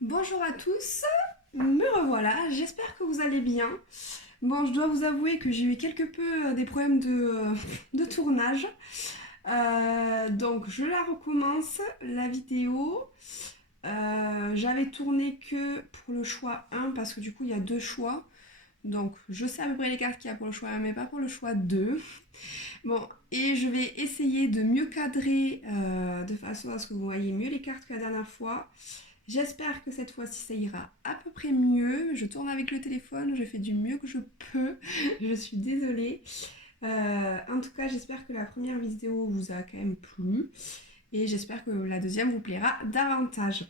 Bonjour à tous, me revoilà, j'espère que vous allez bien. Bon, je dois vous avouer que j'ai eu quelque peu des problèmes de tournage. Donc je la recommence, la vidéo. J'avais tourné que pour le choix 1 parce que du coup il y a deux choix. Donc je sais à peu près les cartes qu'il y a pour le choix 1 mais pas pour le choix 2. Bon, et je vais essayer de mieux cadrer de façon à ce que vous voyez mieux les cartes que la dernière fois. J'espère que cette fois-ci ça ira à peu près mieux. Je tourne avec le téléphone, je fais du mieux que je peux. Je suis désolée. En tout cas, j'espère que la première vidéo vous a quand même plu. Et j'espère que la deuxième vous plaira davantage.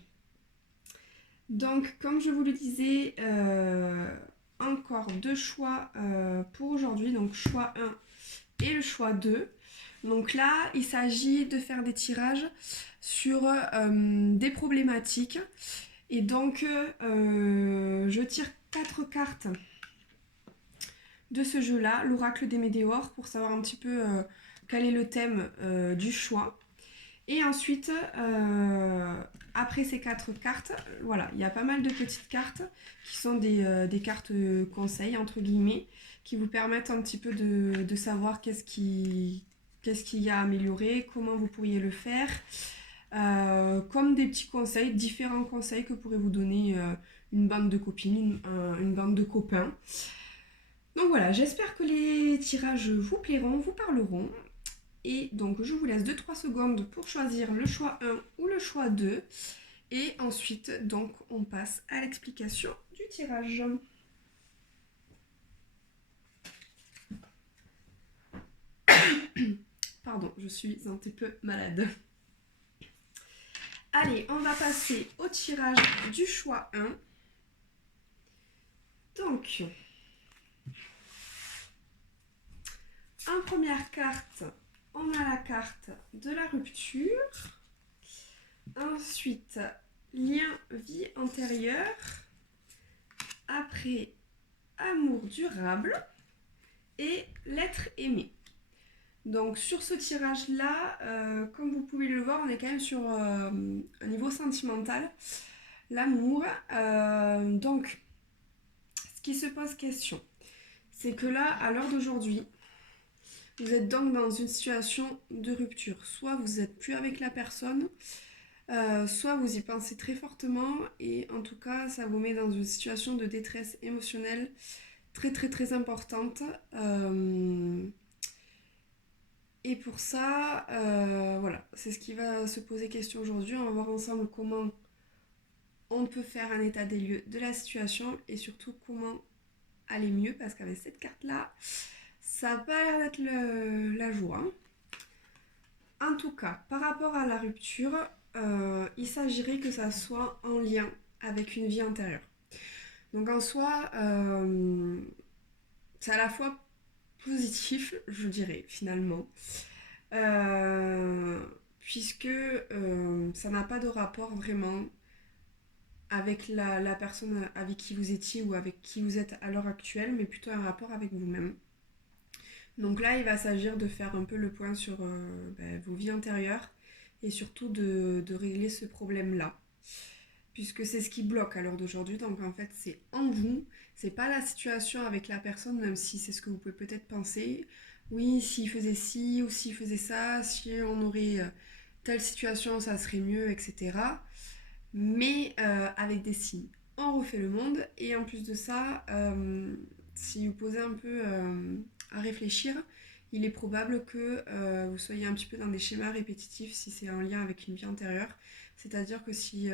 Donc, comme je vous le disais, encore deux choix pour aujourd'hui. Donc, choix 1 et le choix 2. Donc là, il s'agit de faire des tirages sur des problématiques. Et donc, je tire 4 cartes de ce jeu-là, l'oracle des météores, pour savoir un petit peu quel est le thème du choix. Et ensuite, après ces 4 cartes, voilà, il y a pas mal de petites cartes qui sont des cartes conseils, entre guillemets, qui vous permettent un petit peu de savoir qu'est-ce qu'il y a à améliorer, comment vous pourriez le faire. Comme des petits conseils, différents conseils que pourrait vous donner une bande de copines, une bande de copains. Donc voilà, j'espère que les tirages vous plairont, vous parleront. Et donc je vous laisse 2-3 secondes pour choisir le choix 1 ou le choix 2. Et ensuite, donc, on passe à l'explication du tirage. Pardon, je suis un petit peu malade. Allez, on va passer au tirage du choix 1. Donc, en première carte, on a la carte de la rupture. Ensuite, lien vie antérieure. Après, amour durable. Et l'être aimé. Donc sur ce tirage-là, comme vous pouvez le voir, on est quand même sur un niveau sentimental, l'amour. Donc, ce qui se pose question, c'est que là, à l'heure d'aujourd'hui, vous êtes donc dans une situation de rupture. Soit vous n'êtes plus avec la personne, soit vous y pensez très fortement et en tout cas, ça vous met dans une situation de détresse émotionnelle très très très importante. Et pour ça, voilà, c'est ce qui va se poser question aujourd'hui. On va voir ensemble comment on peut faire un état des lieux de la situation et surtout comment aller mieux parce qu'avec cette carte-là, ça va pas l'air d'être la joie. En tout cas, par rapport à la rupture, il s'agirait que ça soit en lien avec une vie antérieure. Donc en soi, c'est à la fois positif, je dirais, finalement. Euh, Puisque ça n'a pas de rapport vraiment avec la personne avec qui vous étiez ou avec qui vous êtes à l'heure actuelle, mais plutôt un rapport avec vous-même. Donc là, il va s'agir de faire un peu le point sur vos vies antérieures et surtout de régler ce problème-là. Puisque c'est ce qui bloque à l'heure d'aujourd'hui, donc en fait c'est en vous, c'est pas la situation avec la personne, même si c'est ce que vous pouvez peut-être penser. Oui, s'il faisait ci ou s'il faisait ça, si on aurait telle situation, ça serait mieux, etc. Mais avec des signes. On refait le monde et en plus de ça, si vous posez un peu à réfléchir, il est probable que vous soyez un petit peu dans des schémas répétitifs si c'est en lien avec une vie antérieure. C'est-à-dire que si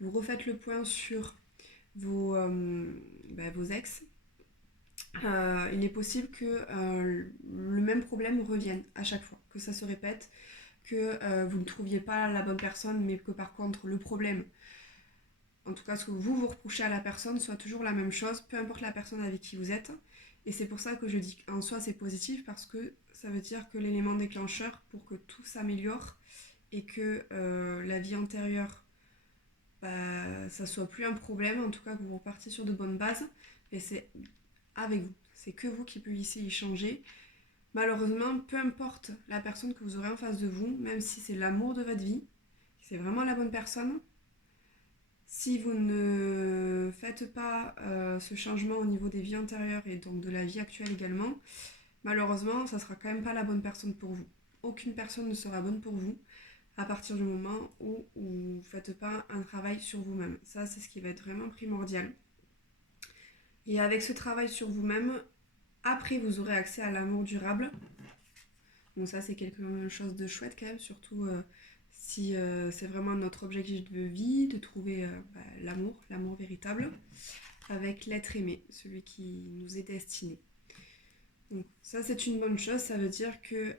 vous refaites le point sur vos ex, il est possible que le même problème revienne à chaque fois, que ça se répète, que vous ne trouviez pas la bonne personne, mais que par contre le problème, en tout cas ce que vous vous reprochez à la personne, soit toujours la même chose, peu importe la personne avec qui vous êtes. Et c'est pour ça que je dis qu'en soi c'est positif, parce que ça veut dire que l'élément déclencheur pour que tout s'améliore et que la vie antérieure, ça soit plus un problème, en tout cas que vous repartiez sur de bonnes bases, et c'est avec vous. C'est que vous qui puissiez y changer. Malheureusement, peu importe la personne que vous aurez en face de vous, même si c'est l'amour de votre vie, si c'est vraiment la bonne personne, Si vous ne faites pas ce changement au niveau des vies antérieures et donc de la vie actuelle également, malheureusement, ça sera quand même pas la bonne personne pour vous. Aucune personne ne sera bonne pour vous à partir du moment où vous ne faites pas un travail sur vous-même. Ça, c'est ce qui va être vraiment primordial. Et avec ce travail sur vous-même, après, vous aurez accès à l'amour durable. Donc ça, c'est quelque chose de chouette quand même, surtout si c'est vraiment notre objectif de vie, de trouver l'amour véritable, avec l'être aimé, celui qui nous est destiné. Donc ça, c'est une bonne chose, ça veut dire que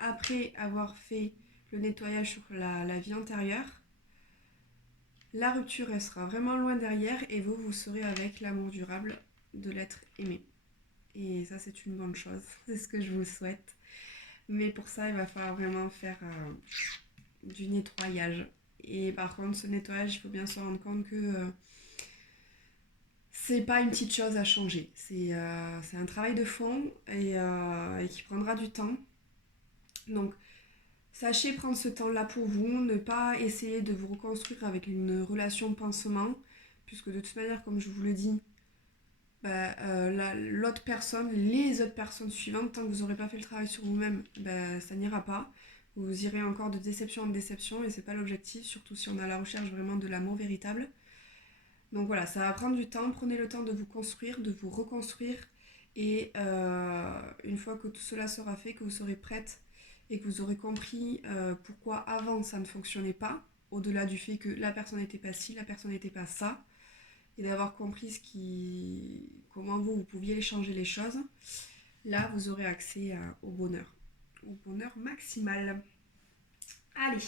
après avoir fait le nettoyage sur la vie antérieure, la rupture, elle sera vraiment loin derrière et vous serez avec l'amour durable de l'être aimé. Et ça, c'est une bonne chose, c'est ce que je vous souhaite. Mais pour ça, il va falloir vraiment faire du nettoyage. Et par contre, ce nettoyage, il faut bien se rendre compte que c'est pas une petite chose à changer. C'est un travail de fond et qui prendra du temps. Donc, sachez prendre ce temps-là pour vous, ne pas essayer de vous reconstruire avec une relation pansement, puisque de toute manière, comme je vous le dis, l'autre personne, les autres personnes suivantes, tant que vous n'aurez pas fait le travail sur vous-même, ça n'ira pas. Vous irez encore de déception en déception et c'est pas l'objectif, surtout si on est à la recherche vraiment de l'amour véritable. Donc voilà, ça va prendre du temps, prenez le temps de vous construire, de vous reconstruire et une fois que tout cela sera fait, que vous serez prête et que vous aurez compris pourquoi avant ça ne fonctionnait pas, au-delà du fait que la personne n'était pas ci, la personne n'était pas ça, et d'avoir compris comment vous pouviez changer les choses, là vous aurez accès au bonheur maximal. Allez,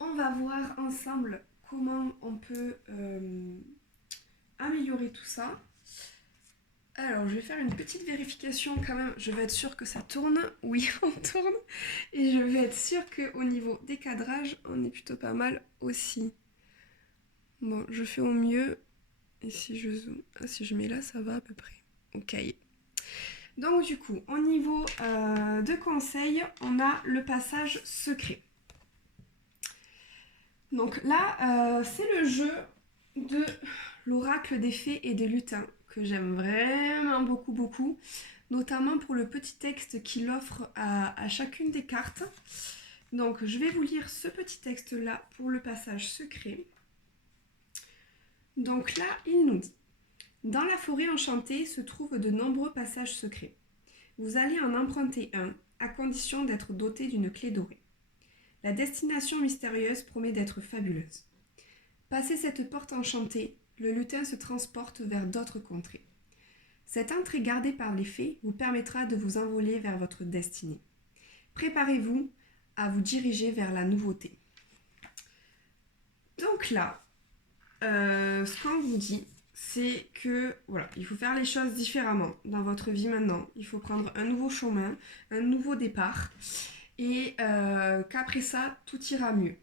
on va voir ensemble comment on peut améliorer tout ça. Alors, je vais faire une petite vérification quand même. Je vais être sûre que ça tourne. Oui, on tourne. Et je vais être sûre qu'au niveau des cadrages, on est plutôt pas mal aussi. Bon, je fais au mieux. Et si je zoome... si je mets là, ça va à peu près. Ok. Donc du coup, au niveau de conseils, on a le passage secret. Donc là, c'est le jeu de l'oracle des fées et des lutins que j'aime vraiment beaucoup, notamment pour le petit texte qu'il offre à chacune des cartes. Donc je vais vous lire ce petit texte là pour le passage secret. Donc là, il nous dit: dans la forêt enchantée se trouvent de nombreux passages secrets. Vous allez en emprunter un, à condition d'être doté d'une clé dorée. La destination mystérieuse promet d'être fabuleuse. Passé cette porte enchantée, le lutin se transporte vers d'autres contrées. Cette entrée gardée par les fées vous permettra de vous envoler vers votre destinée. Préparez-vous à vous diriger vers la nouveauté. Donc là, ce qu'on vous dit, c'est que voilà, il faut faire les choses différemment dans votre vie maintenant. Il faut prendre un nouveau chemin, un nouveau départ, et qu'après ça, tout ira mieux.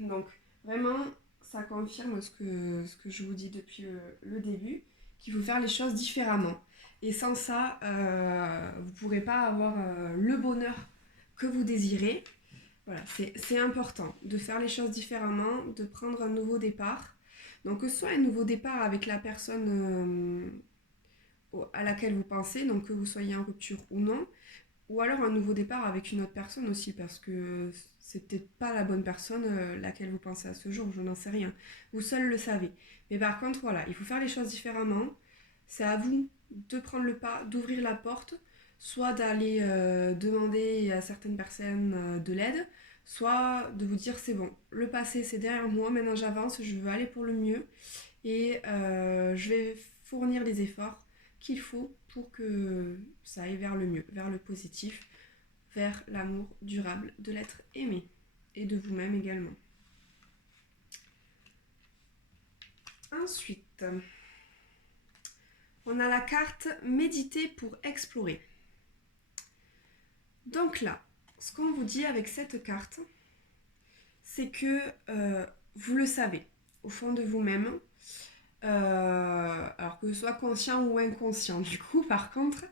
Donc vraiment, ça confirme ce que je vous dis depuis le début, qu'il faut faire les choses différemment. Et sans ça, vous ne pourrez pas avoir le bonheur que vous désirez. Voilà, c'est important de faire les choses différemment, de prendre un nouveau départ. Donc que ce soit un nouveau départ avec la personne à laquelle vous pensez, donc que vous soyez en rupture ou non, ou alors un nouveau départ avec une autre personne aussi, parce que c'est peut-être pas la bonne personne laquelle vous pensez à ce jour, je n'en sais rien. Vous seul le savez. Mais par contre, voilà, il faut faire les choses différemment. C'est à vous de prendre le pas, d'ouvrir la porte, soit d'aller demander à certaines personnes de l'aide, soit de vous dire c'est bon, le passé c'est derrière moi, maintenant j'avance, je veux aller pour le mieux et je vais fournir les efforts qu'il faut pour que ça aille vers le mieux, vers le positif, vers l'amour durable de l'être aimé et de vous-même également. Ensuite, on a la carte méditer pour explorer. Donc là, ce qu'on vous dit avec cette carte, c'est que vous le savez au fond de vous-même, alors que ce soit conscient ou inconscient du coup par contre,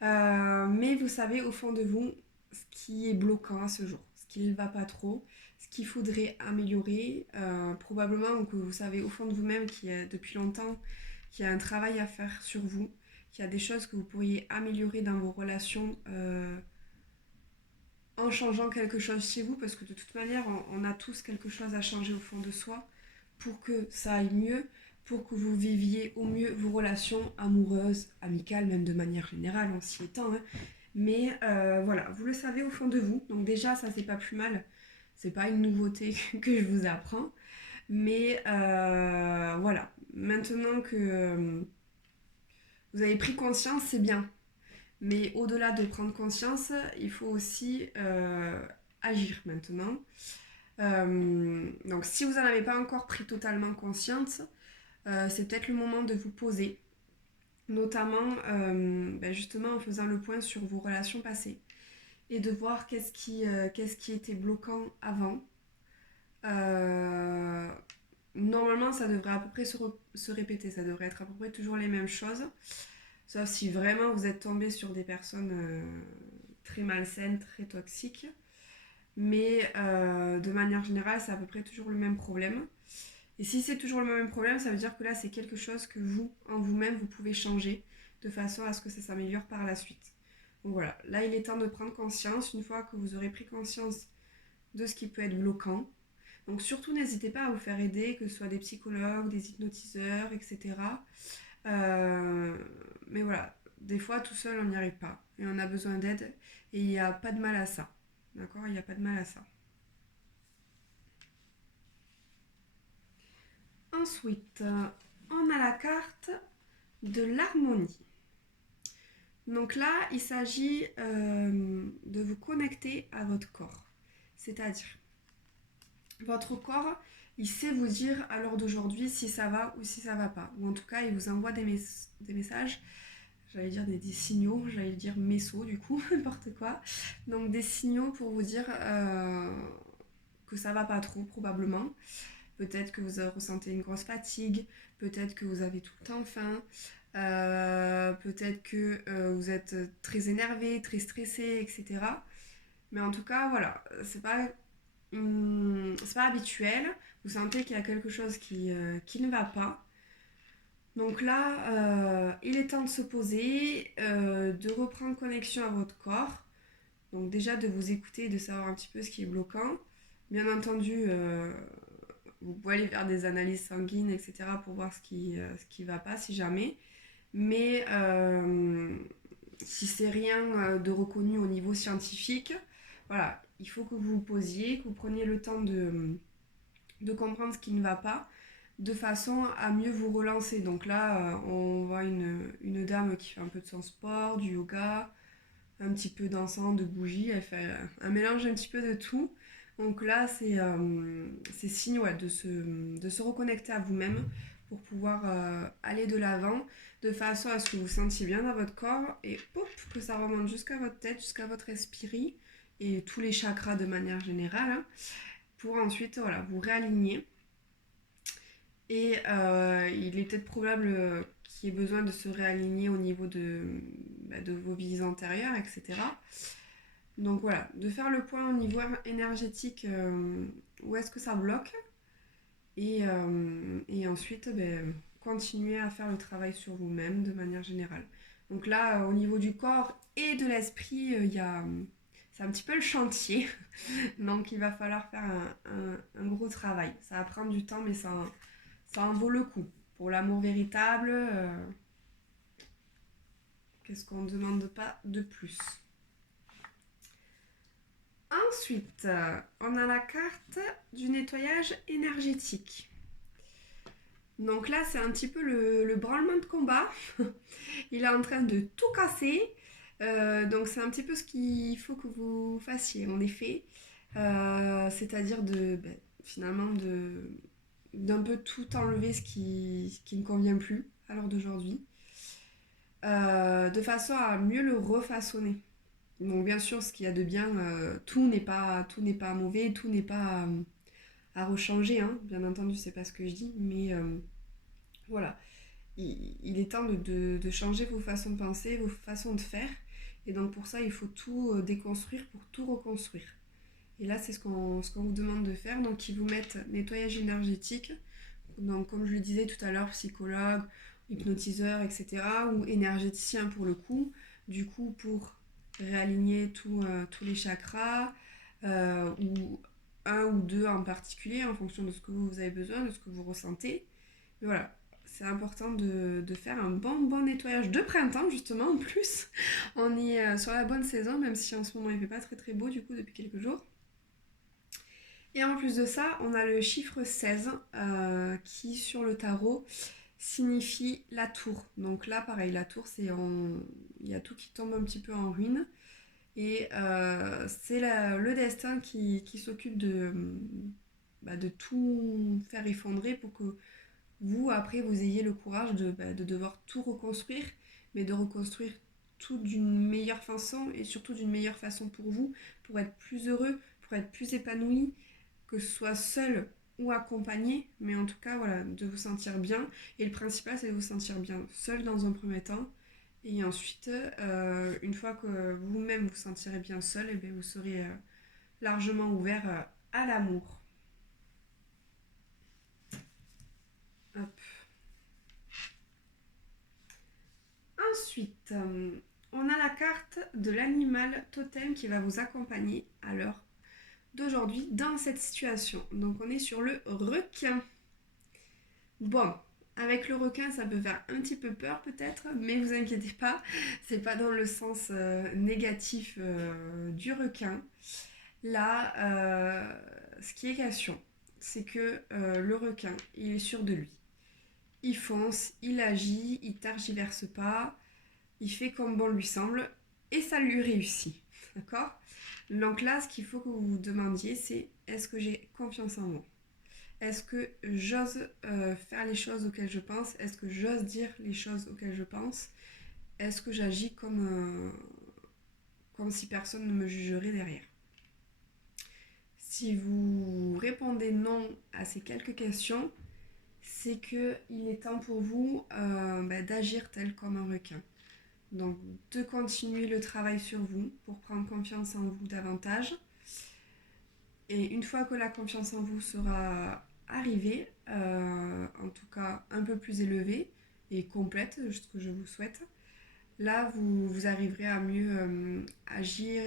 mais vous savez au fond de vous ce qui est bloquant à ce jour, ce qui ne va pas trop, ce qu'il faudrait améliorer, probablement que vous savez au fond de vous-même qu'il y a depuis longtemps qu'il y a un travail à faire sur vous, qu'il y a des choses que vous pourriez améliorer dans vos relations en changeant quelque chose chez vous, parce que de toute manière, on a tous quelque chose à changer au fond de soi pour que ça aille mieux, pour que vous viviez au mieux vos relations amoureuses, amicales, même de manière générale, en s'y étant. Hein. Mais voilà, vous le savez au fond de vous. Donc déjà, ça c'est pas plus mal. C'est pas une nouveauté que je vous apprends. Mais voilà, maintenant que vous avez pris conscience, c'est bien. Mais au-delà de prendre conscience, il faut aussi agir maintenant. Donc si vous n'en avez pas encore pris totalement conscience, c'est peut-être le moment de vous poser, notamment justement en faisant le point sur vos relations passées et de voir qu'est-ce qui était bloquant avant. Normalement, ça devrait à peu près se répéter, ça devrait être à peu près toujours les mêmes choses. Sauf si vraiment vous êtes tombé sur des personnes très malsaines, très toxiques. Mais de manière générale, c'est à peu près toujours le même problème. Et si c'est toujours le même problème, ça veut dire que là, c'est quelque chose que vous, en vous-même, vous pouvez changer de façon à ce que ça s'améliore par la suite. Donc voilà, là, il est temps de prendre conscience, une fois que vous aurez pris conscience de ce qui peut être bloquant. Donc surtout, n'hésitez pas à vous faire aider, que ce soit des psychologues, des hypnotiseurs, etc. Mais voilà, des fois tout seul on n'y arrive pas et on a besoin d'aide et il n'y a pas de mal à ça. D'accord. Il n'y a pas de mal à ça. Ensuite, on a la carte de l'harmonie. Donc là, il s'agit de vous connecter à votre corps. C'est-à-dire, votre corps, il sait vous dire à l'heure d'aujourd'hui si ça va ou si ça va pas. Ou en tout cas, il vous envoie des messages. J'allais dire des signaux, j'allais dire méso du coup, n'importe quoi. Donc des signaux pour vous dire que ça va pas trop probablement. Peut-être que vous ressentez une grosse fatigue, peut-être que vous avez tout le temps faim, peut-être que vous êtes très énervé, très stressé, etc. Mais en tout cas, voilà, c'est pas habituel. Vous sentez qu'il y a quelque chose qui ne va pas. Donc là, il est temps de se poser, de reprendre connexion à votre corps. Donc déjà de vous écouter et de savoir un petit peu ce qui est bloquant. Bien entendu, vous pouvez aller faire des analyses sanguines, etc. pour voir ce qui va pas, si jamais. Mais si c'est rien de reconnu au niveau scientifique, voilà, il faut que vous vous posiez, que vous preniez le temps de comprendre ce qui ne va pas, de façon à mieux vous relancer. Donc là, on voit une dame qui fait un peu de son sport, du yoga, un petit peu d'encens, de bougies, elle fait un mélange un petit peu de tout. Donc là, c'est signe de se reconnecter à vous-même pour pouvoir aller de l'avant, de façon à ce que vous sentiez bien dans votre corps et pouf, que ça remonte jusqu'à votre tête, jusqu'à votre esprit et tous les chakras de manière générale, hein, pour ensuite voilà, vous réaligner. Et il est peut-être probable qu'il y ait besoin de se réaligner au niveau de vos vies antérieures, etc. Donc voilà, de faire le point au niveau énergétique, où est-ce que ça bloque, et ensuite continuer à faire le travail sur vous-même de manière générale. Donc là, au niveau du corps et de l'esprit, c'est un petit peu le chantier, donc il va falloir faire un gros travail. Ça va prendre du temps, mais ça en vaut le coup. Pour l'amour véritable, qu'est-ce qu'on ne demande pas de plus? Ensuite, on a la carte du nettoyage énergétique. Donc là, c'est un petit peu le branlement de combat. Il est en train de tout casser. Donc c'est un petit peu ce qu'il faut que vous fassiez, en effet. C'est-à-dire finalement d'un peu tout enlever ce qui ne convient plus à l'heure d'aujourd'hui. De façon à mieux le refaçonner. Donc bien sûr, ce qu'il y a de bien, tout n'est pas mauvais, tout n'est pas à rechanger, hein. Bien entendu, c'est pas ce que je dis, mais voilà. Il est temps de changer vos façons de penser, vos façons de faire. Et donc pour ça, il faut tout déconstruire pour tout reconstruire. Et là, c'est ce qu'on vous demande de faire. Donc, ils vous mettent nettoyage énergétique. Donc, comme je le disais tout à l'heure, psychologue, hypnotiseur, etc. Ou énergéticien pour le coup. Du coup, pour réaligner tous les chakras, ou un ou deux en particulier, en fonction de ce que vous avez besoin, de ce que vous ressentez. Mais voilà, c'est important de faire un bon nettoyage de printemps, justement, en plus. On est sur la bonne saison, même si en ce moment il ne fait pas très beau, du coup, depuis quelques jours. Et en plus de ça, on a le chiffre 16 qui, sur le tarot, signifie la tour. Donc là, pareil, la tour, il y a tout qui tombe un petit peu en ruine. Et c'est le destin qui s'occupe de tout faire effondrer pour que vous, après, vous ayez le courage de devoir tout reconstruire, mais de reconstruire tout d'une meilleure façon et surtout d'une meilleure façon pour vous, pour être plus heureux, pour être plus épanoui, que ce soit seul ou accompagné, mais en tout cas, voilà, de vous sentir bien. Et le principal, c'est de vous sentir bien seul dans un premier temps. Et ensuite, une fois que vous-même vous sentirez bien seul, et bien vous serez largement ouvert à l'amour. Hop. Ensuite, on a la carte de l'animal totem qui va vous accompagner à l'heure d'aujourd'hui dans cette situation. Donc on est sur le requin. Bon, avec le requin, ça peut faire un petit peu peur peut-être, mais vous inquiétez pas, c'est pas dans le sens négatif du requin. Là, ce qui est question, c'est que le requin, il est sûr de lui. Il fonce, il agit, il tergiverse pas, il fait comme bon lui semble et ça lui réussit. D'accord? Donc là, ce qu'il faut que vous vous demandiez, c'est est-ce que j'ai confiance en moi? Est-ce que j'ose faire les choses auxquelles je pense? Est-ce que j'ose dire les choses auxquelles je pense? Est-ce que j'agis comme si personne ne me jugerait derrière? Si vous répondez non à ces quelques questions, c'est qu'il est temps pour vous d'agir tel comme un requin. Donc de continuer le travail sur vous pour prendre confiance en vous davantage. Et une fois que la confiance en vous sera arrivée, en tout cas un peu plus élevée et complète, ce que je vous souhaite, là vous arriverez à mieux agir,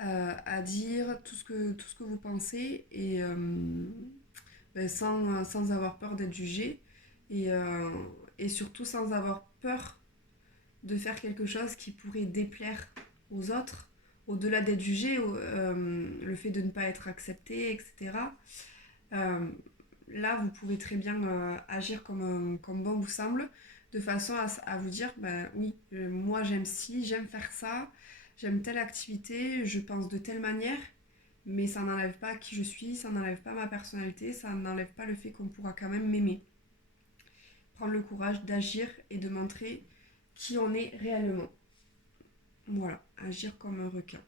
à dire tout ce que vous pensez et sans avoir peur d'être jugé et, et surtout sans avoir peur de faire quelque chose qui pourrait déplaire aux autres, au-delà d'être jugé, le fait de ne pas être accepté, etc. Euh, Là, vous pouvez très bien agir comme bon vous semble, de façon à vous dire, bah, oui, moi j'aime ci, j'aime faire ça, j'aime telle activité, je pense de telle manière, mais ça n'enlève pas qui je suis, ça n'enlève pas ma personnalité, ça n'enlève pas le fait qu'on pourra quand même m'aimer. Prendre le courage d'agir et de montrer qui on est réellement. Voilà, agir comme un requin.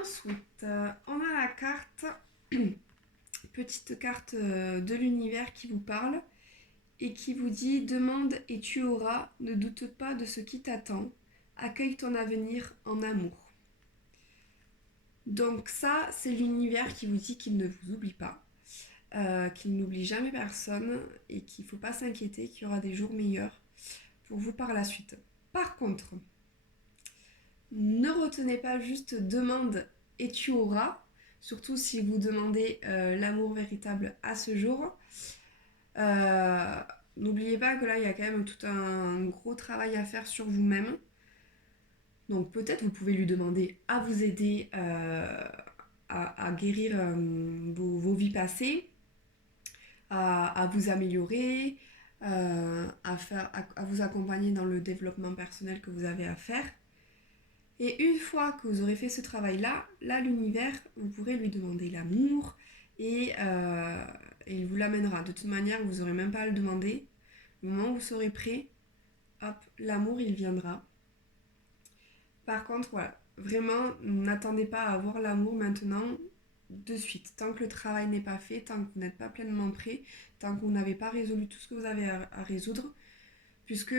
Ensuite, on a la carte, petite carte de l'univers qui vous parle et qui vous dit demande et tu auras, ne doute pas de ce qui t'attend, accueille ton avenir en amour. Donc ça, c'est l'univers qui vous dit qu'il ne vous oublie pas, qu'il n'oublie jamais personne et qu'il ne faut pas s'inquiéter, qu'il y aura des jours meilleurs pour vous par la suite. Par contre, ne retenez pas juste demande et tu auras, surtout si vous demandez l'amour véritable à ce jour. N'oubliez pas que là, il y a quand même tout un gros travail à faire sur vous-même. Donc peut-être vous pouvez lui demander à vous aider à guérir vos vies passées, à vous améliorer, à vous accompagner dans le développement personnel que vous avez à faire. Et une fois que vous aurez fait ce travail-là, là, l'univers, vous pourrez lui demander l'amour et il vous l'amènera. De toute manière, vous n'aurez même pas à le demander. Au moment où vous serez prêt, hop, l'amour, il viendra. Par contre, voilà, vraiment, n'attendez pas à avoir l'amour maintenant, de suite. Tant que le travail n'est pas fait, tant que vous n'êtes pas pleinement prêt, tant que vous n'avez pas résolu tout ce que vous avez à résoudre, puisque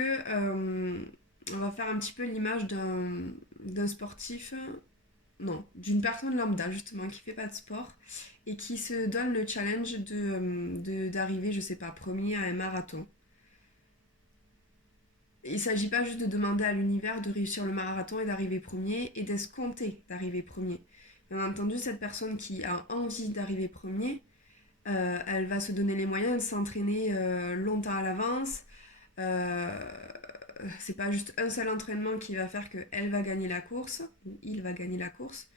on va faire un petit peu l'image d'un sportif non, d'une personne lambda justement qui fait pas de sport et qui se donne le challenge d'arriver, je sais pas, premier à un marathon. Il s'agit pas juste de demander à l'univers de réussir le marathon et d'arriver premier et d'escompter d'arriver premier. Bien entendu, cette personne qui a envie d'arriver premier, elle va se donner les moyens de s'entraîner longtemps à l'avance. Euh, c'est pas juste un seul entraînement qui va faire qu'elle va gagner la course, ou il va gagner la course.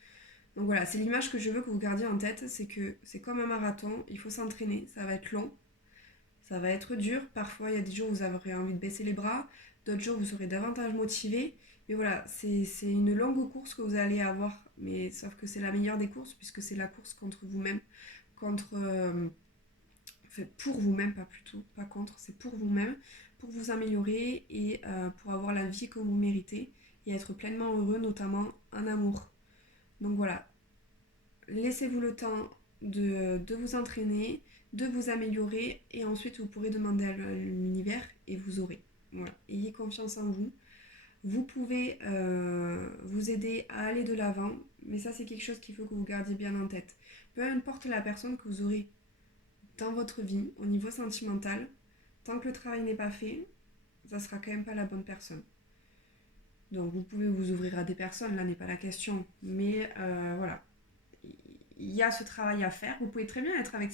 Donc voilà, c'est l'image que je veux que vous gardiez en tête, c'est que c'est comme un marathon, il faut s'entraîner, ça va être long, ça va être dur. Parfois, il y a des jours où vous aurez envie de baisser les bras, d'autres jours vous serez davantage motivé. Mais voilà, c'est une longue course que vous allez avoir, mais sauf que c'est la meilleure des courses, puisque c'est la course contre vous-même, contre... enfin, pour vous-même, pas plutôt, pas contre, c'est pour vous-même, pour vous améliorer et pour avoir la vie que vous méritez et être pleinement heureux, notamment en amour. Donc voilà, laissez-vous le temps de vous entraîner, de vous améliorer et ensuite vous pourrez demander à l'univers et vous aurez. Voilà, ayez confiance en vous. Vous pouvez vous aider à aller de l'avant, mais ça c'est quelque chose qu'il faut que vous gardiez bien en tête. Peu importe la personne que vous aurez dans votre vie au niveau sentimental, tant que le travail n'est pas fait, ça sera quand même pas la bonne personne. Donc vous pouvez vous ouvrir à des personnes, là n'est pas la question, mais voilà, il y a ce travail à faire. Vous pouvez très bien être avec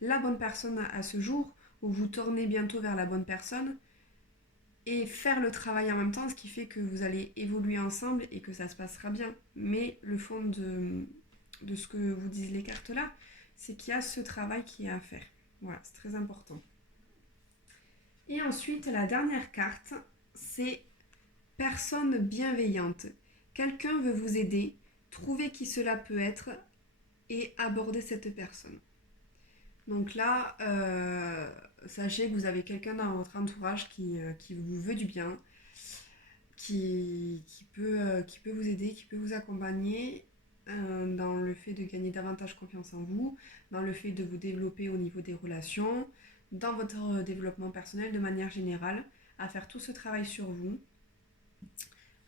la bonne personne à ce jour, ou vous tournez bientôt vers la bonne personne, et faire le travail en même temps, ce qui fait que vous allez évoluer ensemble et que ça se passera bien. Mais le fond de ce que vous disent les cartes là, c'est qu'il y a ce travail qui est à faire. Voilà, c'est très important. Et ensuite, la dernière carte, c'est personne bienveillante. Quelqu'un veut vous aider, trouvez qui cela peut être et abordez cette personne. Donc là, sachez que vous avez quelqu'un dans votre entourage qui vous veut du bien, qui peut vous aider, qui peut vous accompagner dans le fait de gagner davantage confiance en vous, dans le fait de vous développer au niveau des relations, dans votre développement personnel de manière générale, à faire tout ce travail sur vous.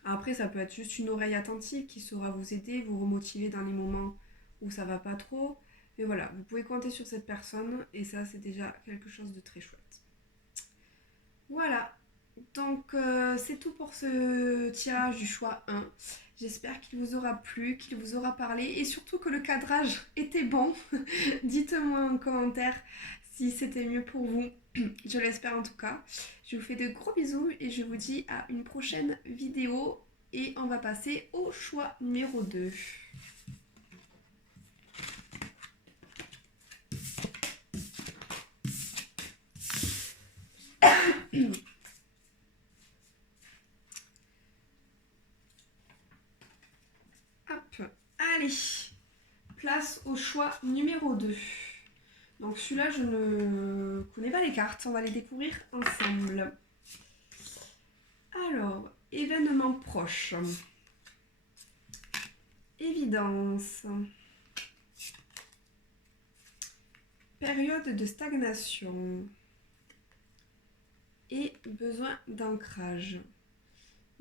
Après, ça peut être juste une oreille attentive qui saura vous aider, vous remotiver dans les moments où ça va pas trop. Mais voilà, vous pouvez compter sur cette personne et ça, c'est déjà quelque chose de très chouette. Voilà, donc c'est tout pour ce tirage du choix 1. J'espère qu'il vous aura plu, qu'il vous aura parlé et surtout que le cadrage était bon. Dites-moi en commentaire si c'était mieux pour vous. Je l'espère en tout cas. Je vous fais de gros bisous et je vous dis à une prochaine vidéo. Et on va passer au choix numéro 2. Hop, allez, place au choix numéro 2. Donc celui-là, je ne connais pas les cartes, on va les découvrir ensemble. Alors, événement proche. Évidence. Période de stagnation. Et besoin d'ancrage.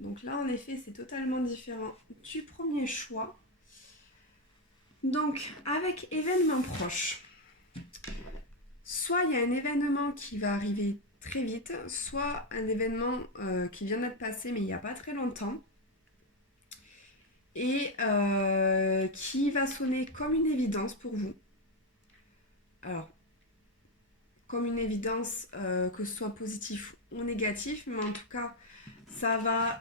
Donc là, en effet, c'est totalement différent du premier choix. Donc, avec événement proche, soit il y a un événement qui va arriver très vite, soit un événement qui vient d'être passé mais il n'y a pas très longtemps et qui va sonner comme une évidence pour vous. Alors, comme une évidence, que ce soit positif ou négatif, mais en tout cas, ça va...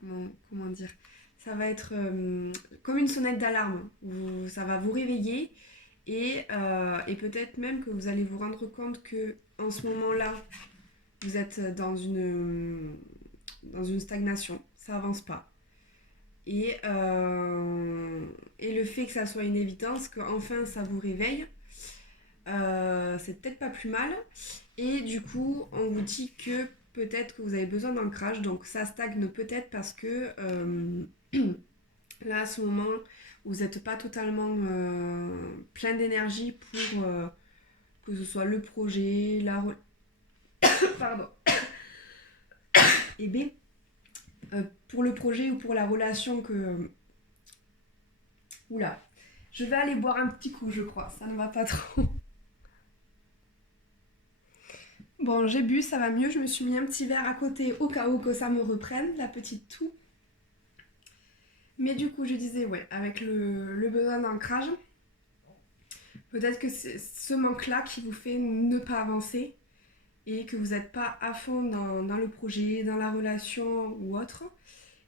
comment dire, ça va être comme une sonnette d'alarme. Ça va vous réveiller et peut-être même que vous allez vous rendre compte que en ce moment-là, vous êtes dans une stagnation. Ça avance pas. Et le fait que ça soit une évidence, qu'enfin ça vous réveille, c'est peut-être pas plus mal. Et du coup, on vous dit que peut-être que vous avez besoin d'ancrage, donc ça stagne peut-être parce que là, à ce moment, vous n'êtes pas totalement plein d'énergie pour que ce soit le projet, pardon. Et B, pour le projet ou pour la relation que... Oula, je vais aller boire un petit coup, je crois, ça ne va pas trop. Bon, j'ai bu, ça va mieux, je me suis mis un petit verre à côté au cas où que ça me reprenne, la petite toux. Mais du coup, je disais, ouais, avec le besoin d'ancrage, peut-être que c'est ce manque-là qui vous fait ne pas avancer et que vous n'êtes pas à fond dans le projet, dans la relation ou autre.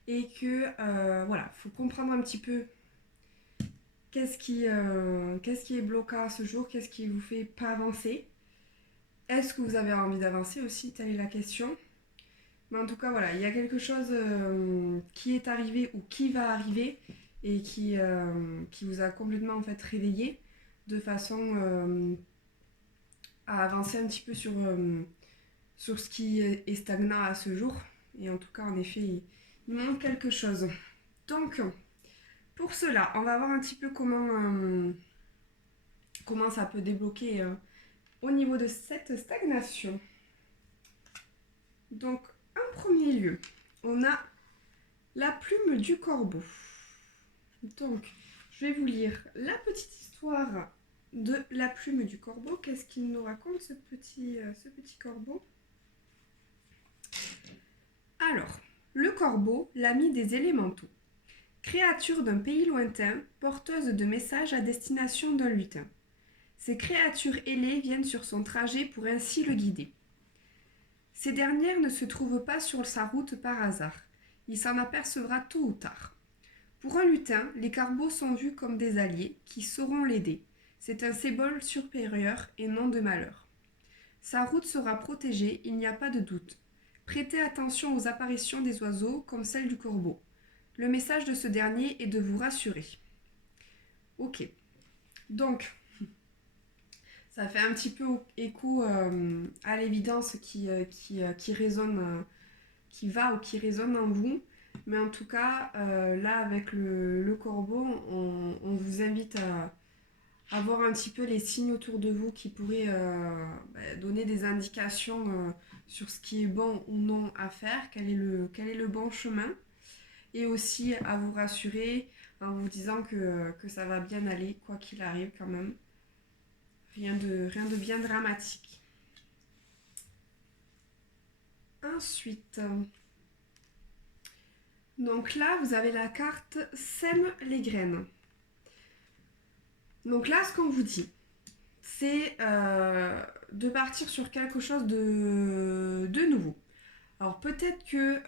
Et que, voilà, il faut comprendre un petit peu qu'est-ce qui est bloquant à ce jour, qu'est-ce qui vous fait pas avancer. Est-ce que vous avez envie d'avancer aussi, telle est la question. Mais en tout cas, voilà, il y a quelque chose qui est arrivé ou qui va arriver et qui vous a complètement en fait réveillé de façon à avancer un petit peu sur ce qui est stagnant à ce jour. Et en tout cas, en effet, il manque quelque chose. Donc, pour cela, on va voir un petit peu comment ça peut débloquer au niveau de cette stagnation. Donc, en premier lieu, on a la plume du corbeau. Donc, je vais vous lire la petite histoire de la plume du corbeau. Qu'est-ce qu'il nous raconte, ce petit corbeau? Alors, le corbeau, l'ami des élémentaux. Créature d'un pays lointain, porteuse de messages à destination d'un lutin. Ces créatures ailées viennent sur son trajet pour ainsi le guider. Ces dernières ne se trouvent pas sur sa route par hasard. Il s'en apercevra tôt ou tard. Pour un lutin, les corbeaux sont vus comme des alliés qui sauront l'aider. C'est un symbole supérieur et non de malheur. Sa route sera protégée, il n'y a pas de doute. Prêtez attention aux apparitions des oiseaux comme celle du corbeau. Le message de ce dernier est de vous rassurer. Ok, donc ça fait un petit peu écho à l'évidence qui résonne, qui va ou qui résonne en vous. Mais en tout cas, là avec le corbeau, on vous invite à voir un petit peu les signes autour de vous qui pourraient donner des indications sur ce qui est bon ou non à faire, quel est le bon chemin. Et aussi à vous rassurer en vous disant que ça va bien aller, quoi qu'il arrive quand même. Rien de bien dramatique. Ensuite, donc là, vous avez la carte Sème les graines. Donc là, ce qu'on vous dit, c'est de partir sur quelque chose de nouveau. Alors peut-être que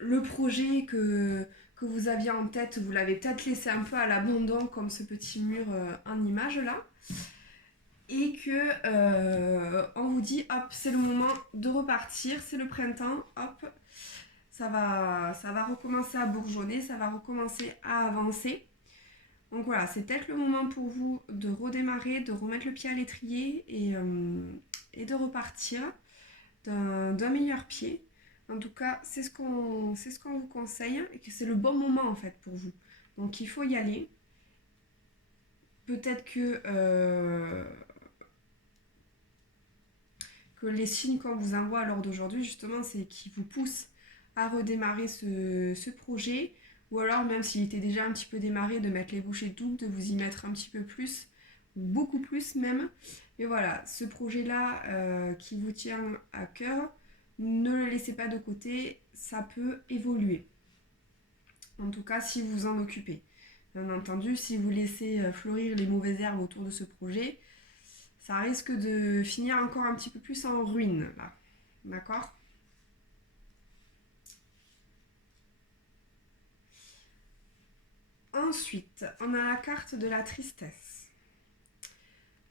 le projet que vous aviez en tête, vous l'avez peut-être laissé un peu à l'abandon comme ce petit mur en image là. Et que on vous dit hop, c'est le moment de repartir, c'est le printemps, hop, ça va recommencer à bourgeonner, ça va recommencer à avancer. Donc voilà, c'est peut-être le moment pour vous de redémarrer, de remettre le pied à l'étrier et de repartir d'un meilleur pied. En tout cas, c'est ce qu'on vous conseille et que c'est le bon moment en fait pour vous. Donc il faut y aller. Peut-être que les signes qu'on vous envoie à l'heure d'aujourd'hui, justement, c'est qui vous poussent à redémarrer ce projet. Ou alors, même s'il était déjà un petit peu démarré, de mettre les bouchées doubles, de vous y mettre un petit peu plus, ou beaucoup plus même. Et voilà, ce projet-là qui vous tient à cœur, ne le laissez pas de côté, ça peut évoluer. En tout cas, si vous en occupez. Bien entendu, si vous laissez fleurir les mauvaises herbes autour de ce projet, ça risque de finir encore un petit peu plus en ruine, là. D'accord ? Ensuite, on a la carte de la tristesse.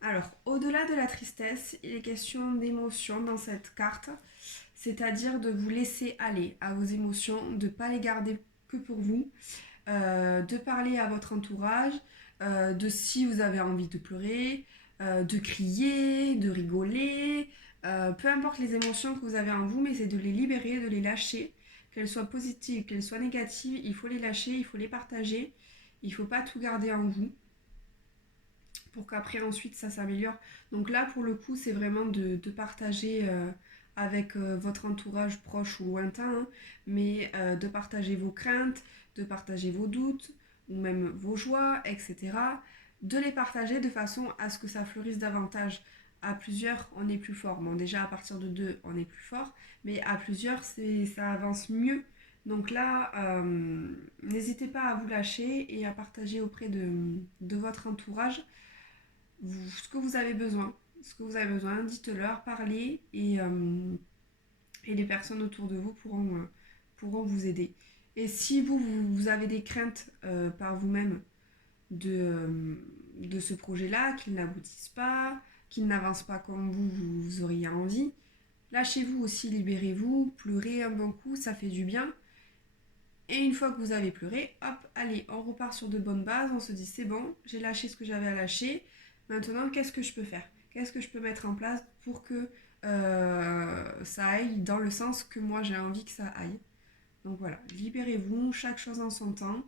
Alors, au-delà de la tristesse, il est question d'émotions dans cette carte, c'est-à-dire de vous laisser aller à vos émotions, de ne pas les garder que pour vous, de parler à votre entourage, de si vous avez envie de pleurer, de crier, de rigoler, peu importe les émotions que vous avez en vous, mais c'est de les libérer, de les lâcher, qu'elles soient positives, qu'elles soient négatives, il faut les lâcher, il faut les partager, il ne faut pas tout garder en vous pour qu'après ensuite ça s'améliore. Donc là pour le coup c'est vraiment de partager avec votre entourage proche ou lointain, hein, mais de partager vos craintes, de partager vos doutes, ou même vos joies, etc. De les partager de façon à ce que ça fleurisse davantage. À plusieurs, on est plus fort. Bon, déjà, à partir de deux, on est plus fort, mais à plusieurs, ça avance mieux. Donc là, n'hésitez pas à vous lâcher et à partager auprès de votre entourage ce que vous avez besoin. Ce que vous avez besoin, dites-leur, parlez et les personnes autour de vous pourront vous aider. Et si vous avez des craintes par vous-même de ce projet-là, qu'il n'aboutisse pas, qu'il n'avance pas comme vous auriez envie, lâchez-vous aussi, libérez-vous, pleurez un bon coup, ça fait du bien. Et une fois que vous avez pleuré, hop, allez, on repart sur de bonnes bases, on se dit c'est bon, j'ai lâché ce que j'avais à lâcher, maintenant qu'est-ce que je peux faire? Qu'est-ce que je peux mettre en place pour que ça aille dans le sens que moi j'ai envie que ça aille? Donc voilà, libérez-vous, chaque chose en son temps,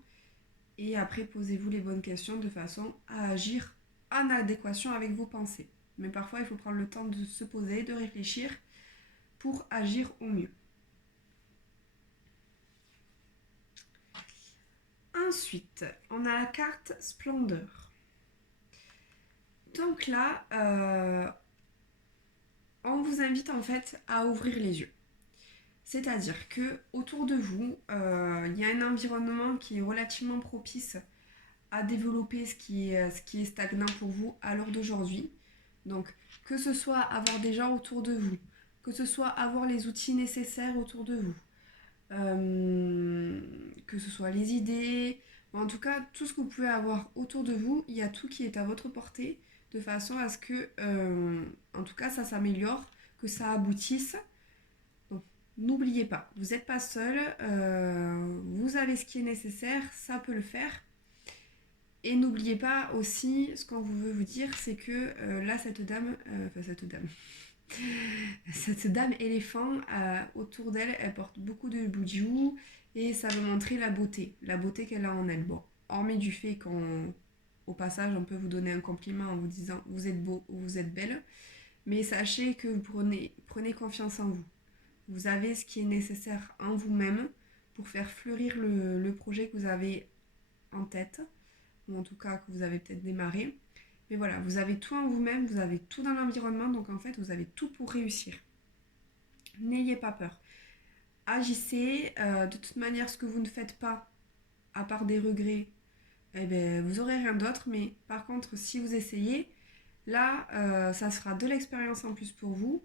et après posez-vous les bonnes questions de façon à agir en adéquation avec vos pensées. Mais parfois il faut prendre le temps de se poser, de réfléchir pour agir au mieux. Ensuite, on a la carte Splendeur. Donc là, on vous invite en fait à ouvrir les yeux. C'est-à-dire que autour de vous, il y a un environnement qui est relativement propice à développer ce qui est stagnant pour vous à l'heure d'aujourd'hui. Donc, que ce soit avoir des gens autour de vous, que ce soit avoir les outils nécessaires autour de vous, que ce soit les idées, en tout cas, tout ce que vous pouvez avoir autour de vous, il y a tout qui est à votre portée, de façon à ce que, en tout cas, ça s'améliore, que ça aboutisse. Donc, n'oubliez pas, vous n'êtes pas seul, vous avez ce qui est nécessaire, ça peut le faire. Et n'oubliez pas aussi, ce qu'on veut vous dire, c'est que là, cette dame éléphant, autour d'elle, elle porte beaucoup de bijoux et ça veut montrer la beauté qu'elle a en elle. Bon, hormis du fait qu'au passage, on peut vous donner un compliment en vous disant vous êtes beau ou vous êtes belle, mais sachez que vous prenez confiance en vous. Vous avez ce qui est nécessaire en vous-même pour faire fleurir le projet que vous avez en tête, ou en tout cas que vous avez peut-être démarré. Mais voilà, vous avez tout en vous-même, vous avez tout dans l'environnement, donc en fait, vous avez tout pour réussir. N'ayez pas peur. Agissez, de toute manière, ce que vous ne faites pas, à part des regrets, eh ben, vous aurez rien d'autre, mais par contre, si vous essayez, là, ça sera de l'expérience en plus pour vous,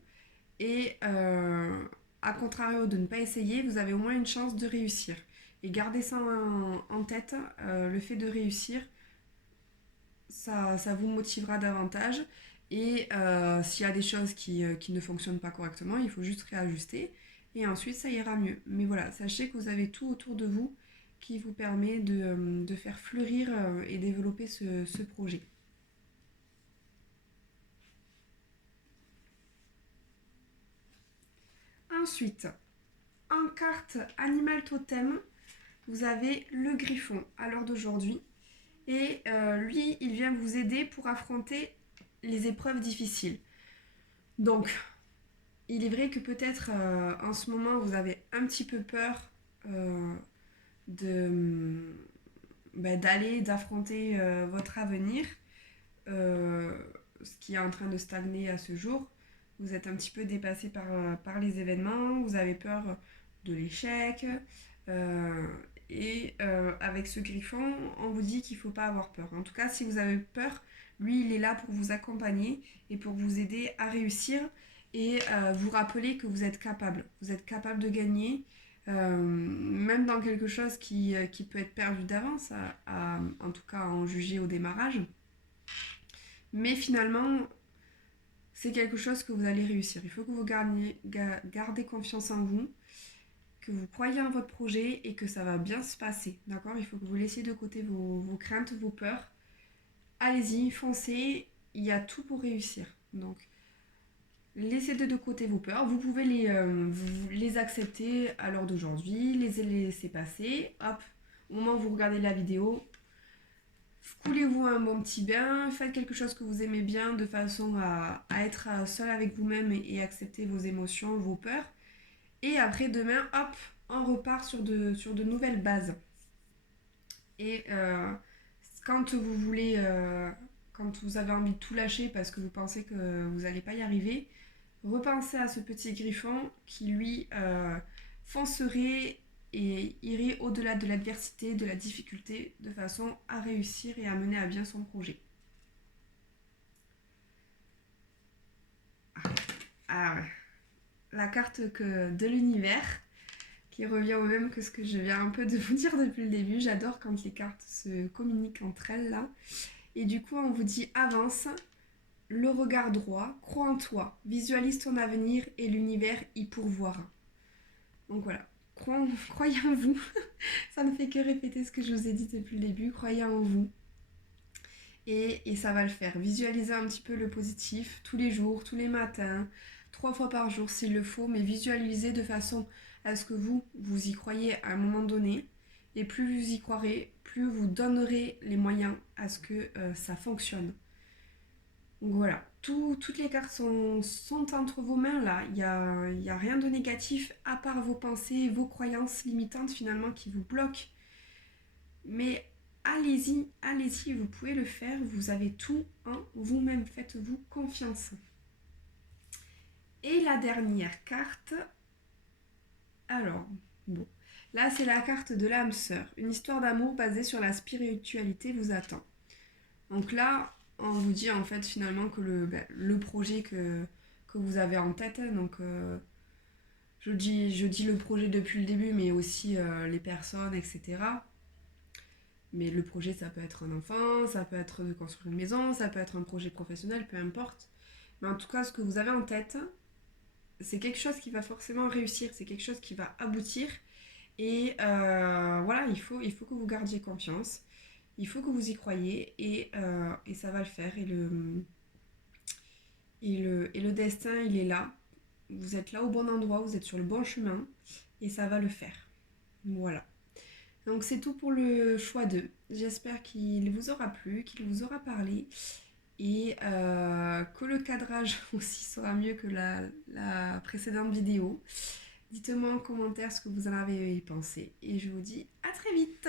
et à contrario de ne pas essayer, vous avez au moins une chance de réussir. Et gardez ça en tête, le fait de réussir, ça vous motivera davantage. Et s'il y a des choses qui ne fonctionnent pas correctement, il faut juste réajuster. Et ensuite, ça ira mieux. Mais voilà, sachez que vous avez tout autour de vous qui vous permet de faire fleurir et développer ce projet. Ensuite, en carte animal totem, vous avez le griffon à l'heure d'aujourd'hui. Et lui, il vient vous aider pour affronter les épreuves difficiles. Donc, il est vrai que peut-être en ce moment, vous avez un petit peu peur d'affronter votre avenir, ce qui est en train de stagner à ce jour. Vous êtes un petit peu dépassé par les événements, vous avez peur de l'échec. Avec ce griffon, on vous dit qu'il ne faut pas avoir peur. En tout cas, si vous avez peur, lui, il est là pour vous accompagner et pour vous aider à réussir et vous rappeler que vous êtes capable. Vous êtes capable de gagner, même dans quelque chose qui peut être perdu d'avance, en tout cas en juger au démarrage. Mais finalement, c'est quelque chose que vous allez réussir. Il faut que vous gardez confiance en vous, que vous croyez en votre projet et que ça va bien se passer. D'accord? Il faut que vous laissiez de côté vos craintes, vos peurs. Allez-y, foncez, il y a tout pour réussir. Donc, laissez de côté vos peurs. Vous pouvez les accepter à l'heure d'aujourd'hui, les laisser passer. Hop, au moment où vous regardez la vidéo, Coulez-vous un bon petit bain, faites quelque chose que vous aimez bien de façon à être seul avec vous-même et accepter vos émotions, vos peurs. Et après, demain, hop, on repart sur de nouvelles bases. Et quand vous voulez, quand vous avez envie de tout lâcher parce que vous pensez que vous n'allez pas y arriver, repensez à ce petit griffon qui, lui, foncerait et irait au-delà de l'adversité, de la difficulté, de façon à réussir et à mener à bien son projet. Ah, la carte de l'univers, qui revient au même que ce que je viens un peu de vous dire depuis le début. J'adore quand les cartes se communiquent entre elles là. Et du coup, on vous dit avance, le regard droit, crois en toi, visualise ton avenir et l'univers y pourvoira. Donc voilà, croyez en vous. Ça ne fait que répéter ce que je vous ai dit depuis le début. Croyez en vous. Et ça va le faire. Visualisez un petit peu le positif tous les jours, tous les matins, 3 fois par jour s'il le faut, mais visualisez de façon à ce que vous y croyez à un moment donné. Et plus vous y croirez, plus vous donnerez les moyens à ce que ça fonctionne. Donc voilà, toutes les cartes sont entre vos mains là. Il y a rien de négatif à part vos pensées, vos croyances limitantes finalement qui vous bloquent. Mais allez-y, allez-y, vous pouvez le faire. Vous avez tout en vous-même. Faites-vous confiance. Et la dernière carte. Alors, bon. Là, c'est la carte de l'âme sœur. Une histoire d'amour basée sur la spiritualité vous attend. Donc là, on vous dit en fait finalement que le projet que vous avez en tête, donc je dis le projet depuis le début, mais aussi les personnes, etc. Mais le projet, ça peut être un enfant, ça peut être de construire une maison, ça peut être un projet professionnel, peu importe. Mais en tout cas, ce que vous avez en tête, c'est quelque chose qui va forcément réussir, c'est quelque chose qui va aboutir. Et voilà, il faut que vous gardiez confiance, il faut que vous y croyiez et ça va le faire. Et le destin, il est là. Vous êtes là au bon endroit, vous êtes sur le bon chemin et ça va le faire. Voilà. Donc c'est tout pour le choix 2. J'espère qu'il vous aura plu, qu'il vous aura parlé et que le cadrage aussi sera mieux que la précédente vidéo. Dites-moi en commentaire ce que vous en avez pensé et je vous dis à très vite.